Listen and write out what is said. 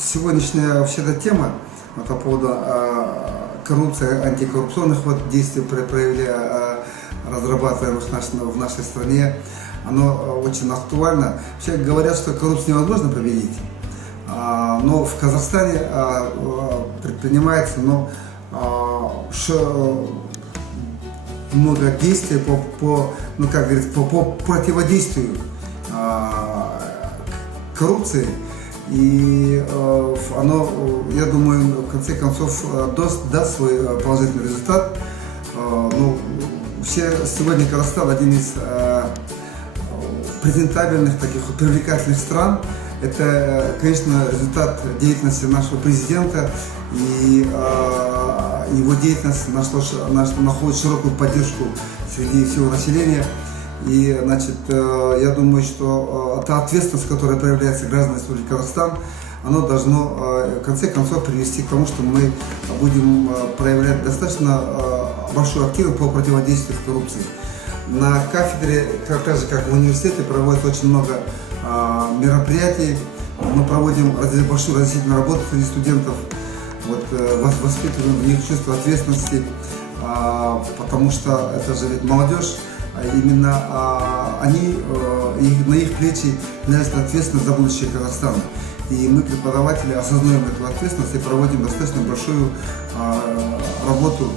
Сегодняшняя вообще-то тема по поводу коррупции, антикоррупционных действий разрабатываемых в нашей стране, оно очень актуально. Вообще говорят, что коррупцию невозможно победить, но в Казахстане предпринимается много действий по противодействию коррупции. И оно, я думаю, в конце концов даст свой положительный результат. Вообще сегодня Казахстан один из презентабельных, таких привлекательных стран. Это, конечно, результат деятельности нашего президента, и его деятельность находит широкую поддержку среди всего населения. И, значит, я думаю, что та ответственность, которая проявляется гражданами Республики Казахстан, оно должно, в конце концов, привести к тому, что мы будем проявлять достаточно большую активность по противодействию коррупции. На кафедре, так же как в университете, проводится очень много мероприятий. Мы проводим большую разъяснительную работу среди студентов, воспитываем в них чувство ответственности, потому что это же ведь молодежь. Именно на их плечи лежит ответственность за будущее Казахстана. И мы, преподаватели, осознаем эту ответственность и проводим достаточно большую работу